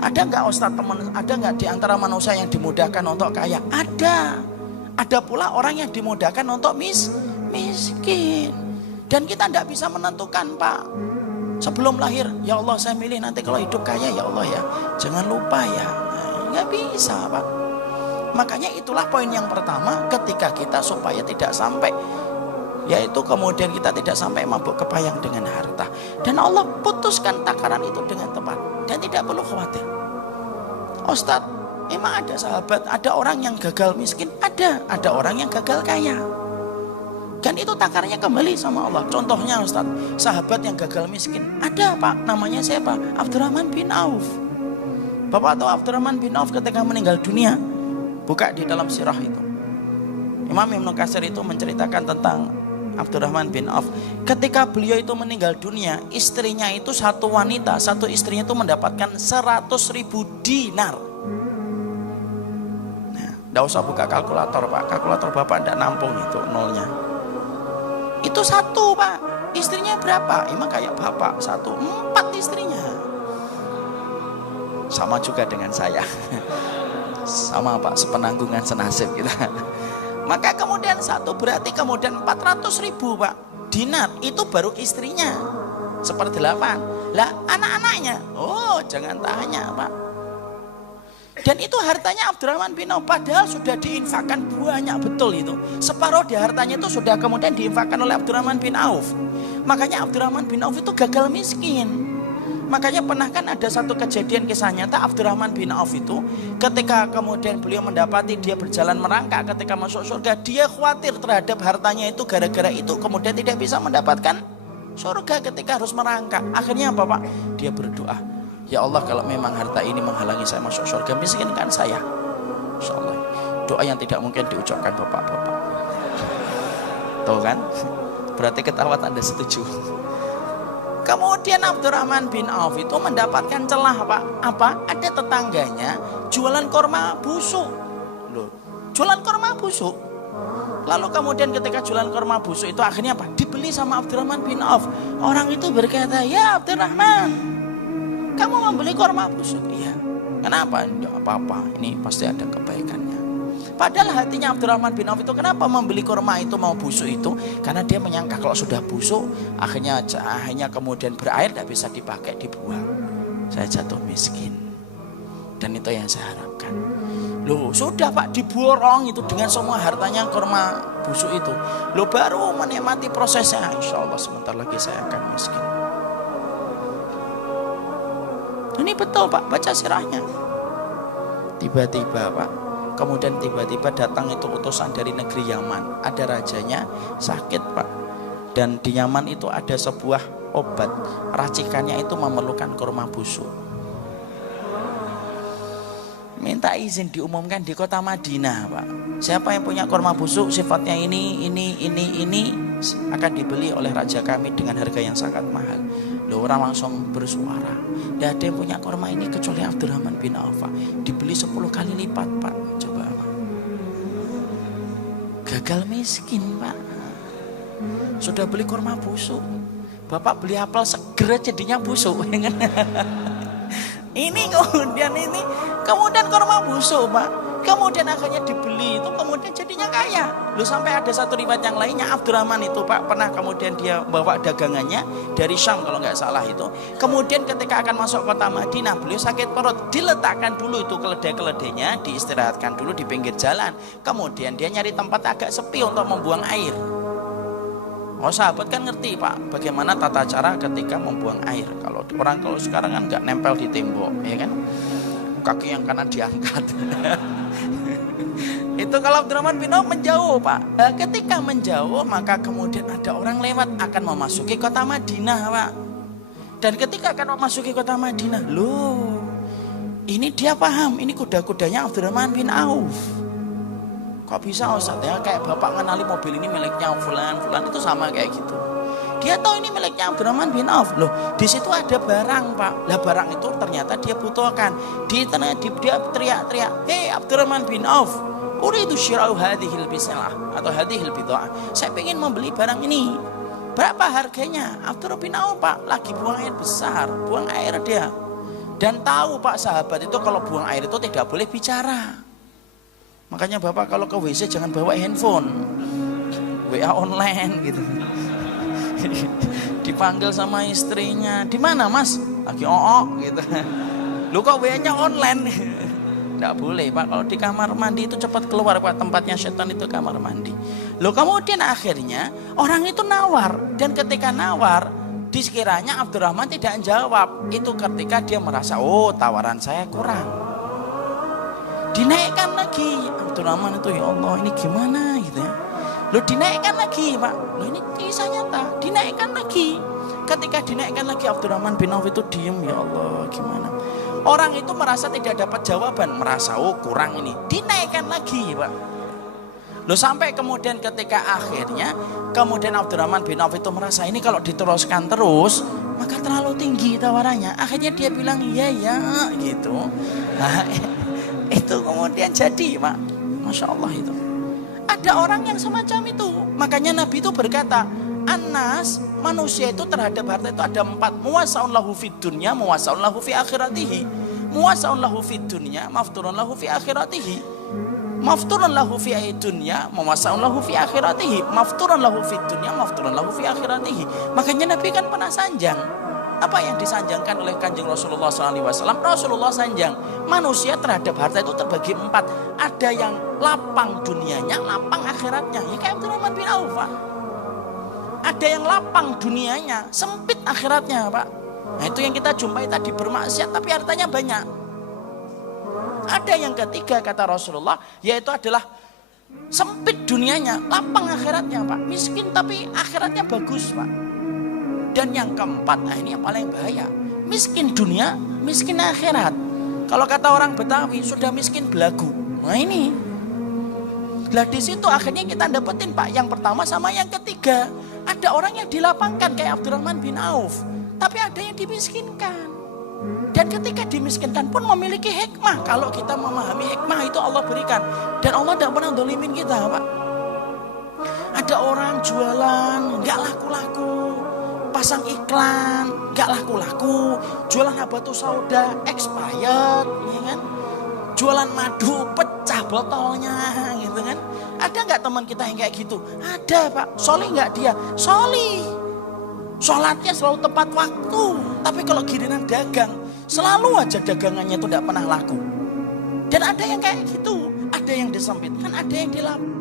Ada nggak Ustadz teman? Ada nggak di antara manusia yang dimudahkan untuk kaya? Ada. Ada pula orang yang dimudahkan untuk miskin. Dan kita tidak bisa menentukan, Pak. Sebelum lahir, ya Allah saya milih nanti kalau hidup kaya ya Allah ya. Jangan lupa ya. Nggak bisa, Pak. Makanya itulah poin yang pertama ketika kita supaya tidak sampai, yaitu kemudian kita tidak sampai mabuk kepayang dengan harta. Dan Allah putuskan takaran itu dengan tepat. Dan tidak perlu khawatir. Ustadz, emang ada sahabat, ada orang yang gagal miskin? Ada orang yang gagal kaya. Dan itu takarannya kembali sama Allah. Contohnya Ustadz, sahabat yang gagal miskin. Ada, Pak, namanya siapa? Abdurrahman bin Auf. Bapak tahu Abdurrahman bin Auf ketika meninggal dunia? Buka di dalam sirah itu. Imam Ibnu Katsir itu menceritakan tentang Abdurrahman bin Auf. Ketika beliau itu meninggal dunia, istrinya itu satu wanita, satu istrinya itu mendapatkan 100.000 dinar. Nah, tidak usah buka kalkulator, Pak. Kalkulator Bapak tidak nampung itu nolnya. Itu satu, Pak. Istrinya berapa? Emang kayak Bapak satu, 4 istrinya. Sama juga dengan saya. Sama, Pak, sepenanggungan senasib kita. Maka kemudian satu berarti kemudian 400.000, Pak. Dinar itu baru istrinya. 1/8. Lah anak-anaknya, oh jangan tanya, Pak. Dan itu hartanya Abdurrahman bin Auf, padahal sudah diinfakkan banyak betul itu. Separuh di hartanya itu sudah kemudian diinfakkan oleh Abdurrahman bin Auf. Makanya Abdurrahman bin Auf itu gagal miskin. Makanya pernah kan ada satu kejadian kisah nyata Abdurrahman bin Auf itu ketika kemudian beliau mendapati dia berjalan merangkak ketika masuk surga, dia khawatir terhadap hartanya itu, gara-gara itu kemudian tidak bisa mendapatkan surga ketika harus merangkak. Akhirnya apa, Pak? Dia berdoa, ya Allah kalau memang harta ini menghalangi saya masuk surga, miskinkan saya. Insya Allah. Doa yang tidak mungkin diucapkan bapak-bapak. Tahu kan? Berarti ketawa Anda setuju. Kemudian Abdurrahman bin Auf itu mendapatkan celah, Pak. Apa? Ada tetangganya jualan korma busuk. Loh, jualan korma busuk. Lalu kemudian ketika jualan korma busuk itu akhirnya apa? Dibeli sama Abdurrahman bin Auf. Orang itu berkata, ya Abdurrahman, kamu membeli korma busuk? Iya. Kenapa? Tidak apa-apa, ini pasti ada kebaikannya. Padahal hatinya Abdurrahman bin Auf itu kenapa membeli kurma itu mau busuk itu? Karena dia menyangka kalau sudah busuk akhirnya kemudian berair, tidak bisa dipakai, dibuang. Saya jatuh miskin. Dan itu yang saya harapkan. Loh sudah, Pak, diborong itu dengan semua hartanya kurma busuk itu. Loh baru menikmati prosesnya. Insya Allah sebentar lagi saya akan miskin. Ini betul, Pak, baca sirahnya. Tiba-tiba, Pak, kemudian tiba-tiba datang itu utusan dari negeri Yaman. Ada rajanya sakit, Pak. Dan di Yaman itu ada sebuah obat. Racikannya itu memerlukan kurma busuk. Minta izin diumumkan di kota Madinah, Pak. Siapa yang punya kurma busuk sifatnya ini akan dibeli oleh raja kami dengan harga yang sangat mahal. Loh, orang langsung bersuara, tidak ada yang punya kurma ini kecuali Abdurrahman bin Auf. Dibeli 10 kali lipat, Pak. Coba, Pak. Gagal miskin, Pak. Sudah beli kurma busuk. Bapak beli apel seger jadinya busuk. Ini kemudian kurma busuk, Pak. Kemudian akhirnya dibeli itu, kemudian jadinya kaya. Loh, sampai ada satu riwayat yang lainnya Abdurrahman itu, Pak, pernah kemudian dia bawa dagangannya dari Syam kalau nggak salah itu. Kemudian ketika akan masuk kota Madinah, beliau sakit perut, diletakkan dulu itu keledai-keledainya, diistirahatkan dulu di pinggir jalan. Kemudian dia nyari tempat agak sepi untuk membuang air. Oh, sahabat kan ngerti, Pak, bagaimana tata cara ketika membuang air. Kalau sekarang kan nggak nempel di tembok, ya kan? Kaki yang kanan diangkat. Itu kalau Abdurrahman bin Auf menjauh, Pak. Ketika menjauh, maka kemudian ada orang lewat akan memasuki kota Madinah, Pak. Dan ketika akan memasuki kota Madinah, loh, ini dia paham, ini kuda-kudanya Abdurrahman bin Auf. Kok bisa, Ustaz, ya kayak Bapak ngenali mobil ini miliknya fulan itu sama kayak gitu. Dia tahu ini miliknya Abdurrahman bin Auf. Loh, di situ ada barang, Pak. Lah barang itu ternyata dia butuhkan. Dia teriak-teriak, "Hei Abdurrahman bin Auf, uridu syira'u hadhil bisalah atau hadhil bid'ah. Saya ingin membeli barang ini. Berapa harganya?" Abdurrahman bin Auf, Pak, lagi buang air besar, buang air dia. Dan tahu Pak, sahabat itu kalau buang air itu tidak boleh bicara. Makanya Bapak kalau ke WC jangan bawa handphone, WA online gitu. Dipanggil sama istrinya, di mana Mas? Lagi gitu. Lu kok WA-nya online? Tidak boleh Pak, kalau di kamar mandi itu cepat keluar Pak, tempatnya setan itu kamar mandi. Loh kemudian akhirnya orang itu nawar, dan ketika nawar disekiranya Abdurrahman tidak jawab, itu ketika dia merasa oh tawaran saya kurang, dinaikkan lagi Abdurrahman itu, ya Allah ini gimana gitu ya. Loh dinaikkan lagi Pak, loh ini kisah nyata, dinaikkan lagi. Ketika dinaikkan lagi Abdurrahman bin Auf itu diem, ya Allah gimana. Orang itu merasa tidak dapat jawaban, merasa oh kurang ini, dinaikkan lagi Pak. Loh sampai kemudian ketika akhirnya kemudian Abdurrahman bin Auf itu merasa ini kalau diteruskan terus maka terlalu tinggi tawarannya. Akhirnya dia bilang iya ya gitu. Nah, itu kemudian jadi Pak, Masya Allah itu. Ada orang yang semacam itu. Makanya Nabi itu berkata, Anas, manusia itu terhadap harta itu ada 4. Muwasaun lahu fid dunya, muwasaun lahu fi akhiratihi. Muwasaun lahu fid dunya, mafturun lahu fi akhiratihi. Mafturun lahu fi dunya, muwasaun lahu fi akhiratihi. Mafturun lahu fid dunya, mafturun lahu fi akhiratihi. Makanya Nabi kan pernah sanjang. Apa yang disanjangkan oleh Kanjeng Rasulullah SAW? Rasulullah sanjang, manusia terhadap harta itu terbagi 4. Ada yang lapang dunianya, lapang akhiratnya. Ya kayak Abdurrahman bin Auf Pak. Ada yang lapang dunianya, sempit akhiratnya Pak. Nah itu yang kita jumpai tadi, bermaksiat tapi hartanya banyak. Ada yang ketiga kata Rasulullah, yaitu adalah sempit dunianya, lapang akhiratnya Pak. Miskin tapi akhiratnya bagus Pak. Dan yang keempat, nah ini yang paling bahaya, miskin dunia, miskin akhirat. Kalau kata orang Betawi, sudah miskin belagu. Nah ini, lah di situ akhirnya kita dapetin Pak, yang pertama sama yang ketiga. Ada orang yang dilapangkan kayak Abdurrahman bin Auf, tapi ada yang dimiskinkan. Dan ketika dimiskinkan pun memiliki hikmah. Kalau kita memahami hikmah itu Allah berikan. Dan Allah tidak pernah dolimin kita Pak. Ada orang jualan nggak laku-laku, pasang iklan nggak laku-laku, jualan batu sauda expired, ya kan? Jualan madu pecah botolnya, gitu kan? Ada nggak teman kita yang kayak gitu? Ada Pak. Solih nggak dia? Solih. Sholatnya selalu tepat waktu. Tapi kalau giliran dagang, selalu aja dagangannya itu tidak pernah laku. Dan ada yang kayak gitu. Ada yang disempitkan, ada yang dilapang.